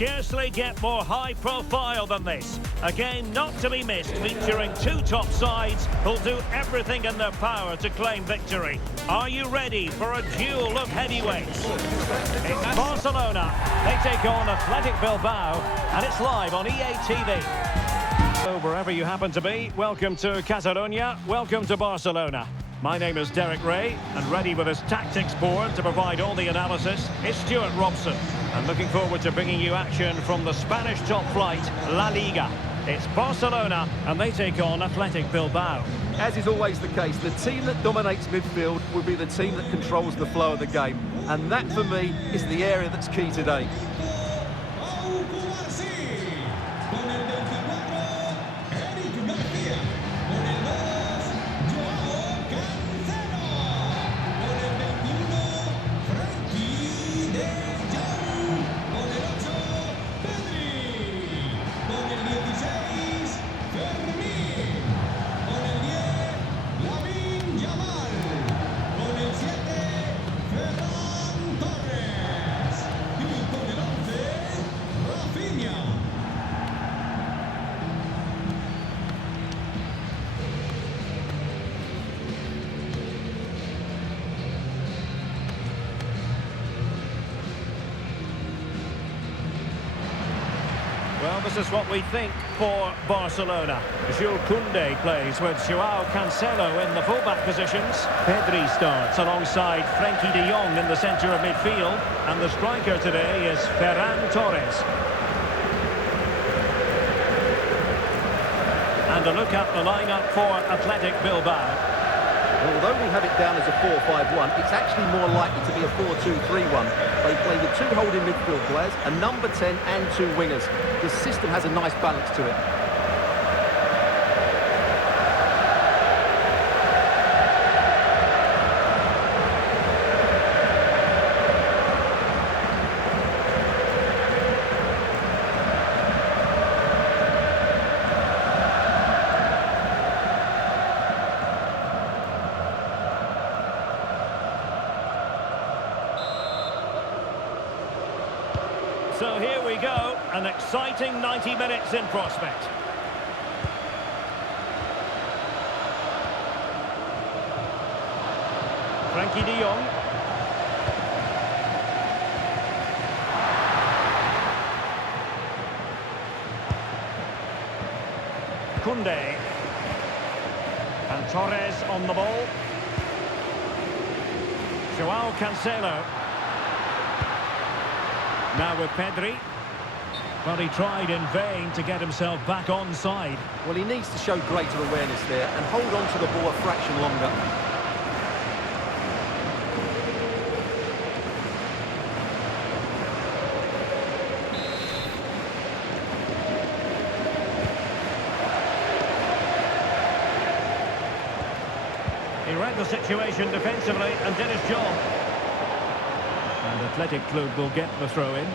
scarcely get more high profile than this. A game not to be missed, featuring two top sides who'll do everything in their power to claim victory. Are you ready for a duel of heavyweights? It's Barcelona. They take on Athletic Bilbao, and it's live on EA TV. So wherever you happen to be, welcome to Catalonia, welcome to Barcelona. My name is Derek Ray, and ready with his tactics board to provide all the analysis is Stuart Robson. And looking forward to bringing you action from the Spanish top flight, La Liga. It's Barcelona, and they take on Athletic Bilbao. As is always the case, the team that dominates midfield will be the team that controls the flow of the game. And that, for me, is the area that's key today. Well, this is what we think for Barcelona. Jules Koundé plays with Joao Cancelo in the fullback positions. Pedri starts alongside Frenkie de Jong in the centre of midfield. And the striker today is Ferran Torres. And a look at the lineup for Athletic Bilbao. Although we have it down as a 4-5-1, it's actually more likely to be a 4-2-3-1. They play with two holding midfield players, a number 10 and two wingers. The system has a nice balance to it. So here we go, an exciting 90 minutes in prospect. Frenkie de Jong. Koundé. And Torres on the ball. Joao Cancelo. Now with Pedri. Well, he tried in vain to get himself back onside. Well, he needs to show greater awareness there and hold on to the ball a fraction longer. He read the situation defensively and did his job. And Athletic Club will get the throw-in.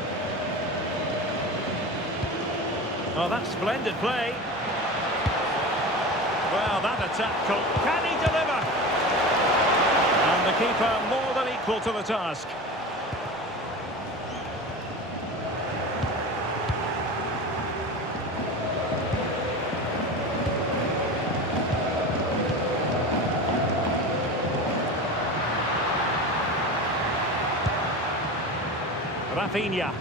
Oh, that's splendid play. Well, that attack, can he deliver? And the keeper more than equal to the task. Rafinha.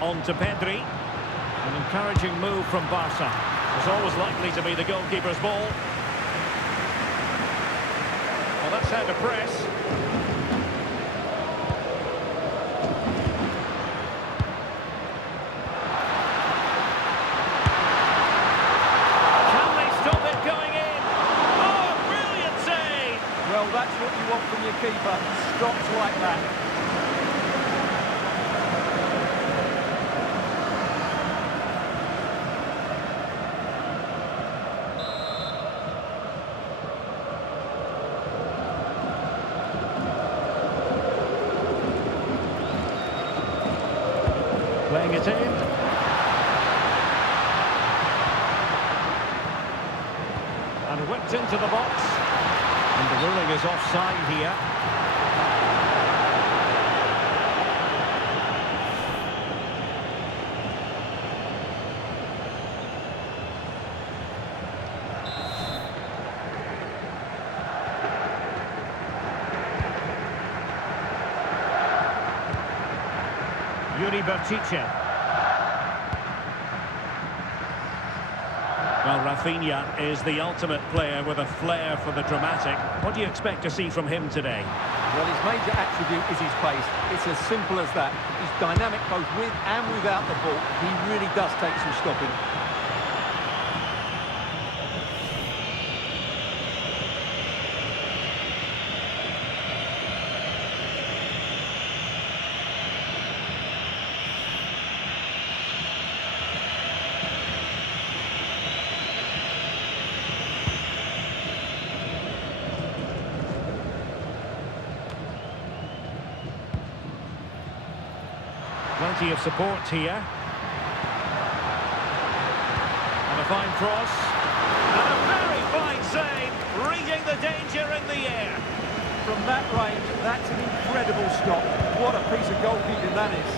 On to Pedri. An encouraging move from Barca. It's always likely to be the goalkeeper's ball. Well, that's how to press. Can they stop it going in? Oh, brilliant save! Well, that's what you want from your keeper. Stops like that. Playing it in. And whipped into the box. And the ruling is offside here. Yuri Berchiche. Well, Rafinha is the ultimate player with a flair for the dramatic. What do you expect to see from him today? Well, his major attribute is his pace. It's as simple as that. He's dynamic both with and without the ball. He really does take some stopping. Plenty of support here. And a fine cross. And a very fine save, reading the danger in the air. From that range, that's an incredible stop. What a piece of goalkeeping that is.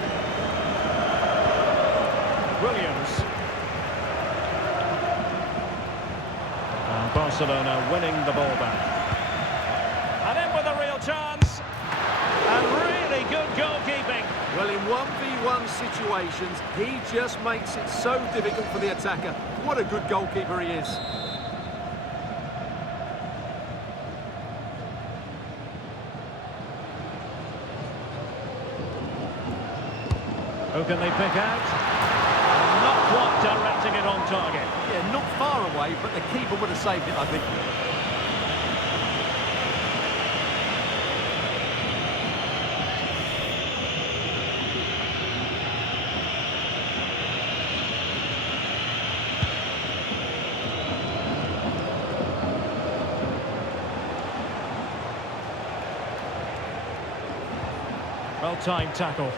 Williams. And Barcelona winning the ball back. And in with a real chance. And really good goalkeeping. Well, in 1v1 situations, he just makes it so difficult for the attacker. What a good goalkeeper he is. Who can they pick out? Not quite directing it on target. Yeah, not far away, but the keeper would have saved it, I think. Well-timed tackle.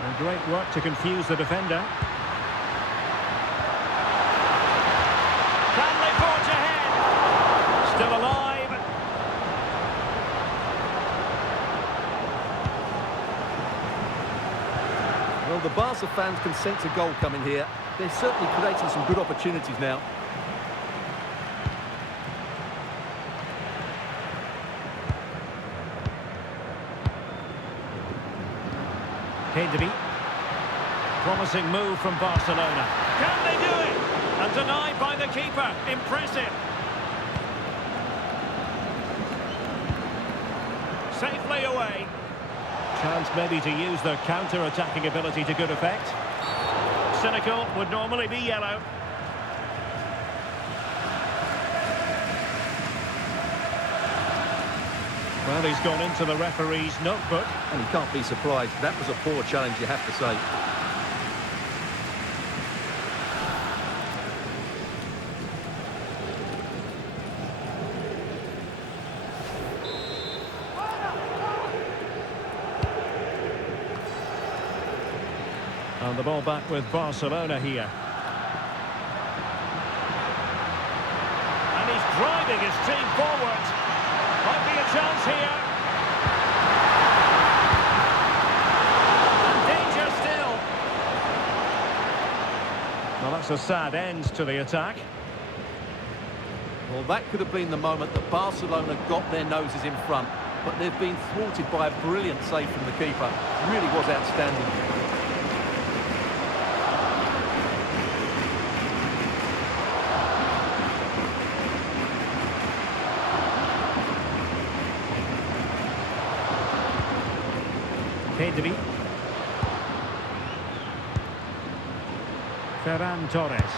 And great work to confuse the defender. Can they forge ahead? Still alive. Well, the Barca fans can sense a goal coming here. They're certainly creating some good opportunities now. Kedri. Promising move from Barcelona. Can they do it? And denied by the keeper. Impressive. Safely away. Chance maybe to use their counter-attacking ability to good effect. Cynical would normally be yellow. Well, he's gone into the referee's notebook. And you can't be surprised. That was a poor challenge, you have to say. And the ball back with Barcelona here. And he's driving his team forward. Might be a chance here. And danger still. Well, that's a sad end to the attack. Well, that could have been the moment that Barcelona got their noses in front. But they've been thwarted by a brilliant save from the keeper. Really was outstanding. Pedri. Ferran Torres.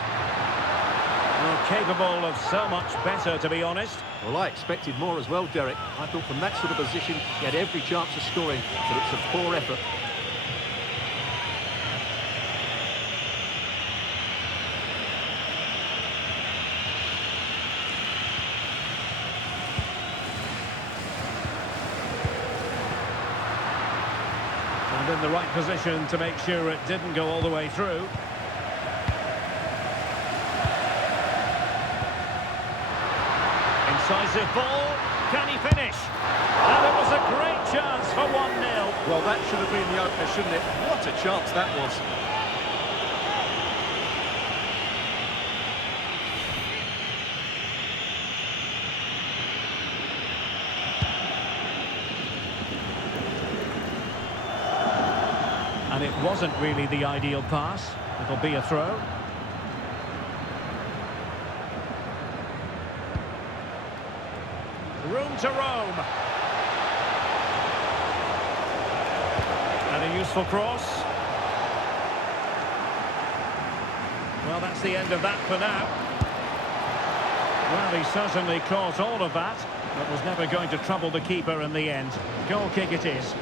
Well, capable of so much better, to be honest. Well, I expected more as well, Derek. I thought from that sort of position, he had every chance of scoring, but it's a poor effort. And in the right position to make sure it didn't go all the way through. Incisive ball. Can he finish? And it was a great chance for 1-0. Well, that should have been the opener, shouldn't it? What a chance that was. And it wasn't really the ideal pass. It'll be a throw. Room to roam. And a useful cross. Well, that's the end of that for now. Well, he certainly caught all of that, but was never going to trouble the keeper in the end. Goal kick it is.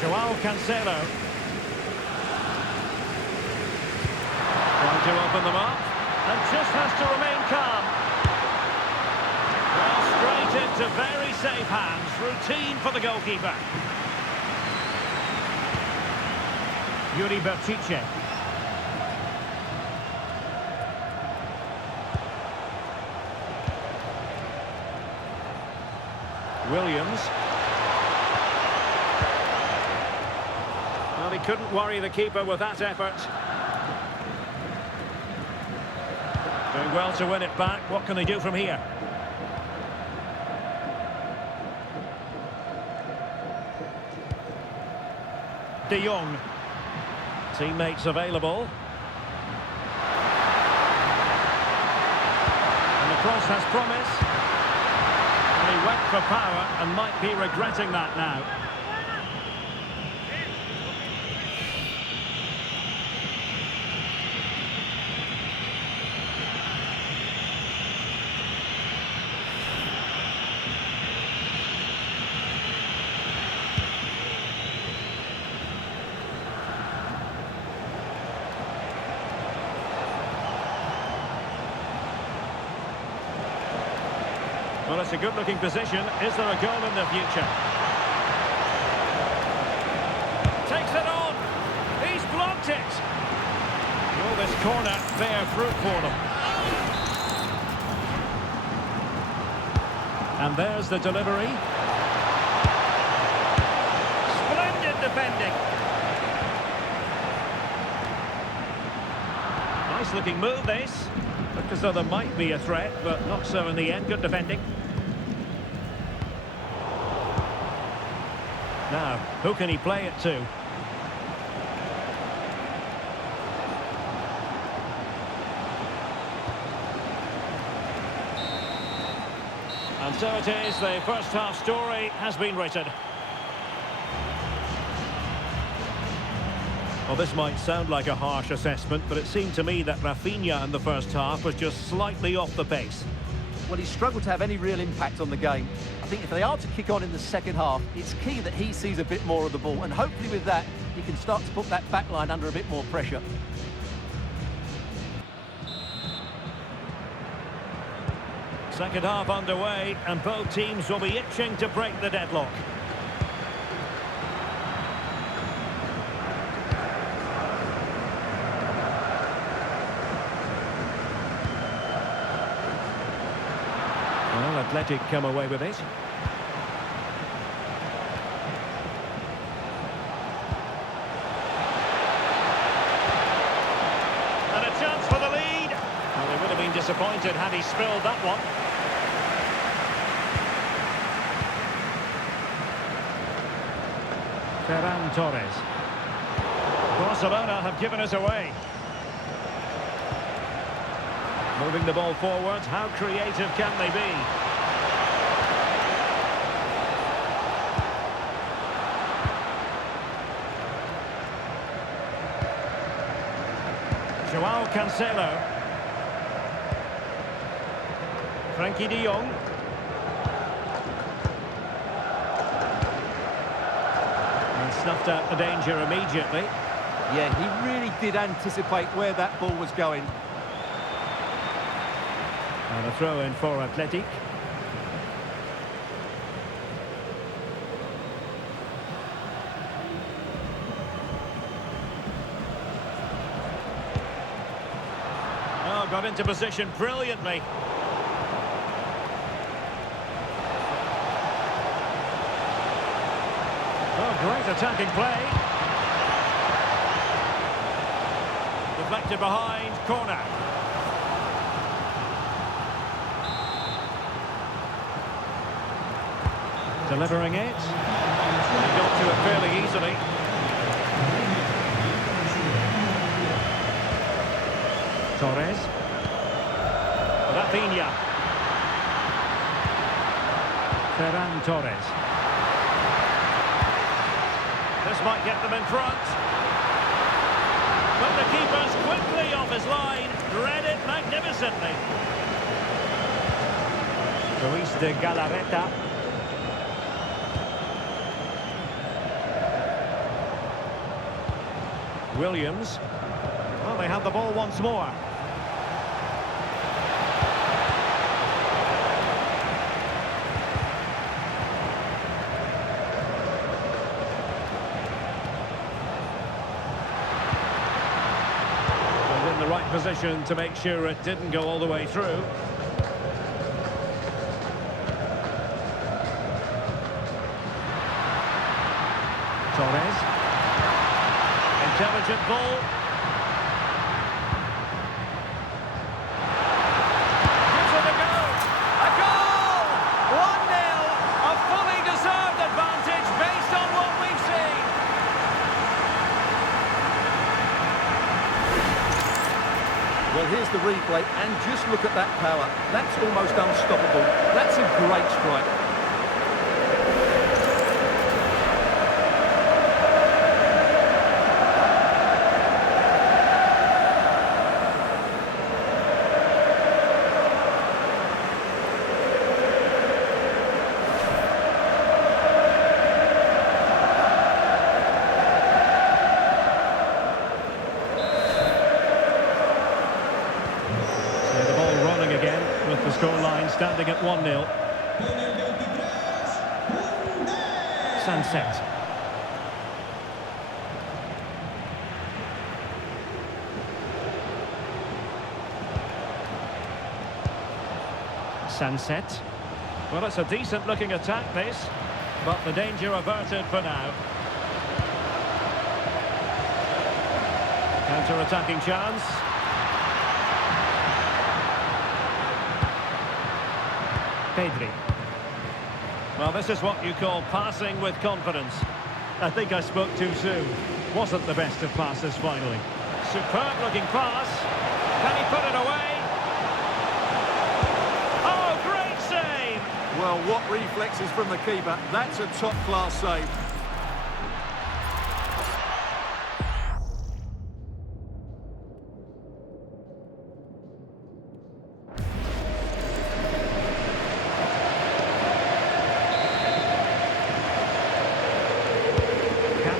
Joao Cancelo. Trying to open them up, and just has to remain calm. Well, straight into very safe hands. Routine for the goalkeeper. Yuri Berchiche. Williams. Well, he couldn't worry the keeper with that effort. Doing well to win it back. What can they do from here? De Jong. Teammates available. And the cross has promise. And he went for power and might be regretting that now. Well, it's a good-looking position. Is there a goal in the future? Takes it on. He's blocked it. Will this corner bear fruit for them? And there's the delivery. Splendid defending. Nice-looking move, this. Looked as though there might be a threat, but not so in the end. Good defending. Now, who can he play it to? And so it is, the first half story has been written. Well, this might sound like a harsh assessment, but it seemed to me that Rafinha in the first half was just slightly off the pace. Well, he struggled to have any real impact on the game. I think if they are to kick on in the second half, it's key that he sees a bit more of the ball, and hopefully with that, he can start to put that back line under a bit more pressure. Second half underway, and both teams will be itching to break the deadlock. Well, Athletic come away with it. And a chance for the lead. Well, they would have been disappointed had he spilled that one. Ferran Torres. Barcelona have given us away. Moving the ball forward, how creative can they be? Joao Cancelo. Frankie de Jong. And snuffed out the danger immediately. Yeah, he really did anticipate where that ball was going. And a throw in for Athletic. Oh, got into position brilliantly. Oh, great attacking play. Deflected behind, corner. Delivering it. He got to it fairly easily. Torres. Rafinha. Ferran Torres. This might get them in front. But the keeper's quickly off his line. Read it magnificently. Luis de Galarreta. Williams. Well, they have the ball once more. And in the right position to make sure it didn't go all the way through. Torres. Intelligent ball. Gives it a go. A goal! 1-0. A fully deserved advantage based on what we've seen. Well, here's the replay, and just look at that power. That's almost unstoppable. That's a great strike. With the scoreline standing at 1-0. Sunset. Sunset. Well, it's a decent-looking attack, this, but the danger averted for now. Counter-attacking chance. Pedri. Well, this is what you call passing with confidence. I think I spoke too soon. Wasn't the best of passes finally. Superb looking pass. Can he put it away? Oh, great save! Well, what reflexes from the keeper. That's a top-class save.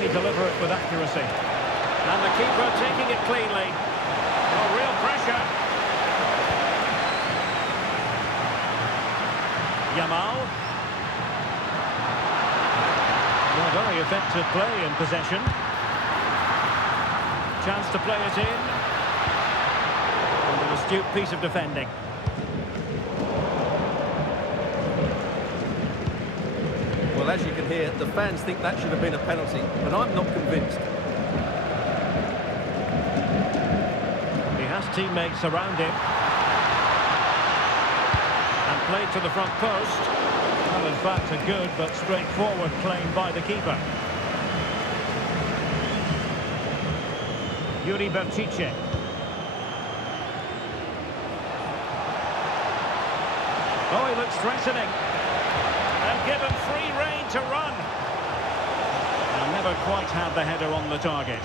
Deliver it with accuracy. And the keeper taking it cleanly. Oh, real pressure. Yamal. Well, very effective play in possession. Chance to play it in. And an astute piece of defending. Well, as you can hear, the fans think that should have been a penalty, but I'm not convinced. He has teammates around him. And played to the front post. Well, in fact, a good but straightforward claim by the keeper. Yuri Berchiche. Oh, he looks threatening. And given free rein to run. And never quite had the header on the target.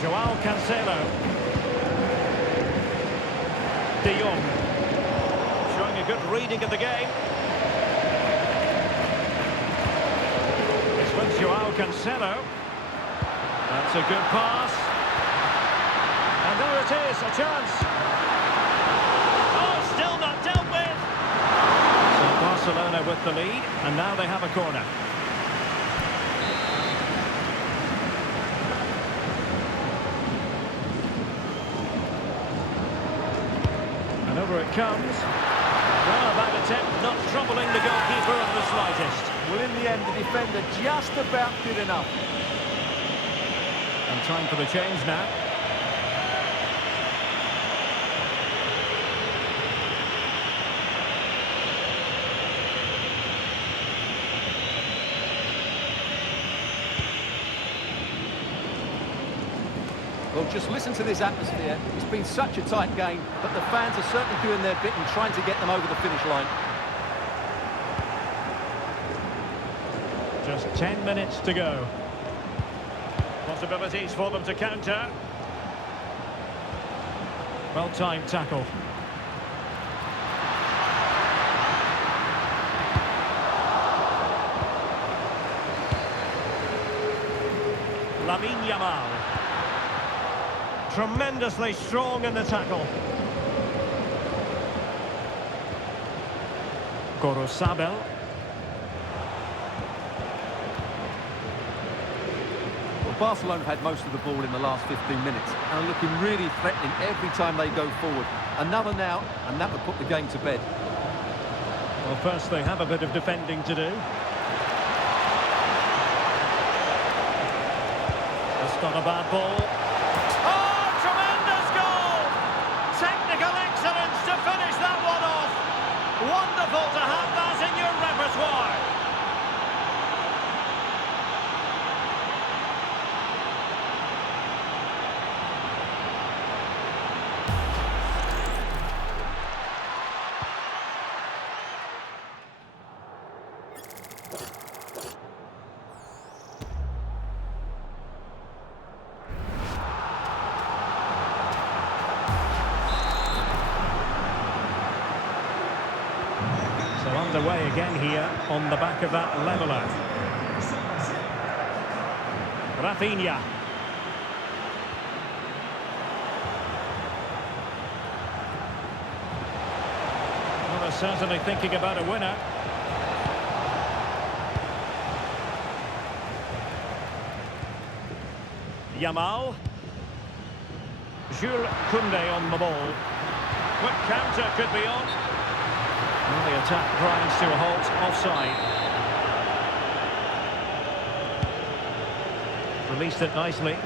Joao Cancelo. De Jong. Showing a good reading of the game. This one's Joao Cancelo. That's a good pass. And there it is, a chance. Oh, still not dealt with. So Barcelona with the lead, and now they have a corner. And over it comes. Well, that attempt not troubling the goalkeeper in the slightest. Well, in the end, the defender just about did enough. And time for the change now. Well, just listen to this atmosphere. It's been such a tight game, but the fans are certainly doing their bit and trying to get them over the finish line. Just 10 minutes to go. Possibilities for them to counter. Well-timed tackle. Yamal. Tremendously strong in the tackle. Gorosabel. Well, Barcelona have had most of the ball in the last 15 minutes and are looking really threatening every time they go forward. Another now, and that would put the game to bed. Well, first they have a bit of defending to do. That's not a bad ball. Oh, tremendous goal! Technical excellence to finish that one off. Wonderful to have that in your repertoire. Underway again here on the back of that leveller. Rafinha. Well, they're certainly thinking about a winner. Yamal. Jules Koundé on the ball. Quick counter could be on. Well, the attack grinds to a halt, offside. Released it nicely.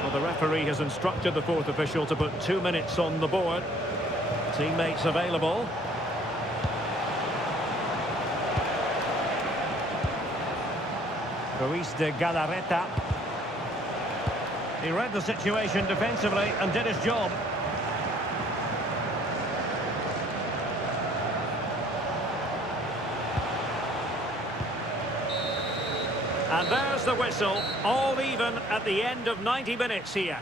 Well, the referee has instructed the fourth official to put 2 minutes on the board. Teammates available. Ruiz de Galarreta. He read the situation defensively and did his job. And there's the whistle, all even at the end of 90 minutes here.